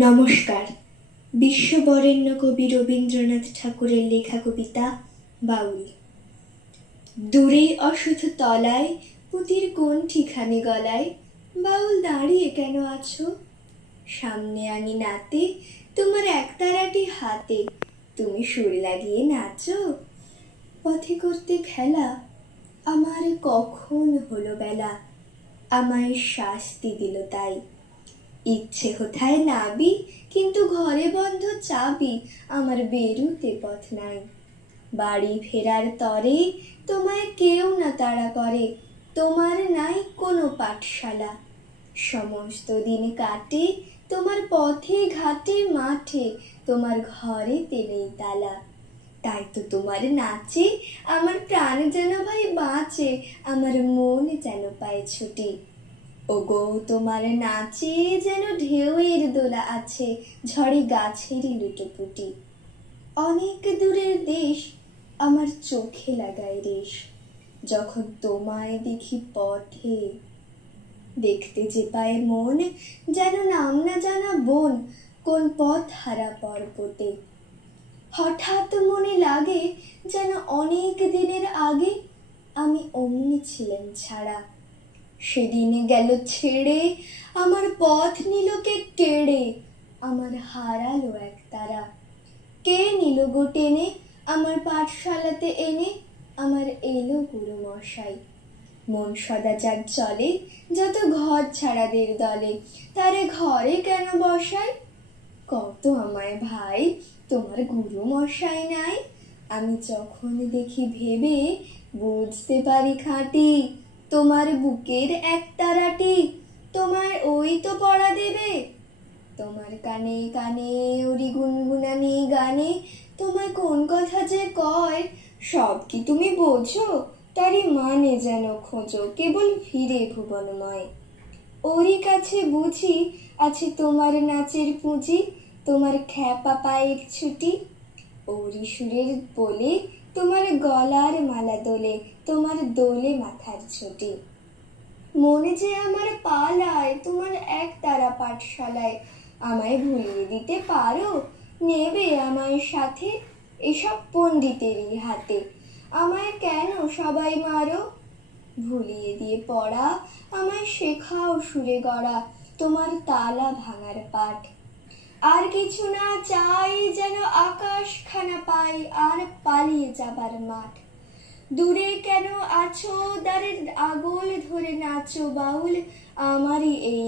নমস্কার। বিশ্ববরেণ্য কবি রবীন্দ্রনাথ ঠাকুরের লেখা কবিতা বাউল। দূরে অশুধ তলায় পুঁতির কোণঠিখানি গলায়, বাউল দাঁড়িয়ে কেন আছো? সামনে আঙিনাতে তোমার একতারাটি হাতে, তুমি সুর লাগিয়ে নাচো। পথে করতে খেলা, আমার কখন হলো বেলা, আমায় শাস্তি দিল তাই। ইচ্ছে কোথায় নাবি, কিন্তু ঘরে বন্ধ চাবি, আমার বেরুতে পথ নাই। বাড়ি ফেরার তরে তোমায় কেউ না তাড়া করে, তোমার নাই কোনো পাঠশালা। সমস্ত দিন কাটে তোমার পথে ঘাটে মাঠে, তোমার ঘরেতে নেই তালা। তাই তো তোমার নাচে আমার প্রাণ যেন ভাই বাঁচে, আমার মন যেন পায় ছুটি। ওগো তোমার নাচে যেন ঢেউয়ের দোলা আছে, ঝড়ে গাছেরই লুটোপুটি। অনেক দূরের দেশ আমার চোখে লাগায় রেশ, যখন তোমায় দেখি পথে। দেখতে যে পায় মন যেন নাম না জানা বন, কোন পথ হারা পর্বতে। হঠাৎ মনে লাগে যেন অনেক দিনের আগে আমি অমনি ছিলেন ছাড়া। সেদিন গেল ছেড়ে আমার পথ নিল কে কেড়ে, আমার হারালো এক তারা। কে নিল গো টেনে আমার পাঠশালাতে এনে, আমার এলো গুরু মশাই। মন সদা যার চলে যত ঘর ছাড়াদের দলে, তারে ঘরে কেন বসাই? কত আমায় ভাই তোমার গুরু মশাই নাই। আমি যখন দেখি ভেবে বুঝতে পারি খাঁটি, তোমার বুকের একতারাটি তোমায় ওই তো পড়া দেবে। তোমার কানে কানে ওরি গুনগুনানি গানে, তোমায় কোন কথা যে কয় সব কি তুমি বোঝো? তারই মানে যেন খোঁজো কেবল ফিরে ভুবনময়। ওরই কাছে বুঝি আছে তোমার নাচের পুঁজি, তোমার খ্যাপা পায়ের ছুটি। ওরই সুরের বলে তোমার গলার মালা দোলে, তোমার দোলে মাথার ছুটি। মনে যে আমার পালায় তোমার এক তারা পাঠশালায়, আমায় ভুলিয়ে দিতে পারো? নেবে আমায় সাথে এসব পণ্ডিতেরই হাতে, আমায় কেন সবাই মারো? ভুলিয়ে দিয়ে পড়া আমায় শেখাও সুরে গড়া, তোমার তালা ভাঙার পাঠ। আর কিছু না চাই যেন আকাশখানা পাই, আর পালিয়ে যাবার মাঠ। দূরে কেন আছো দ্বারের আগল ধরে নাচো বাউল, আমারই এই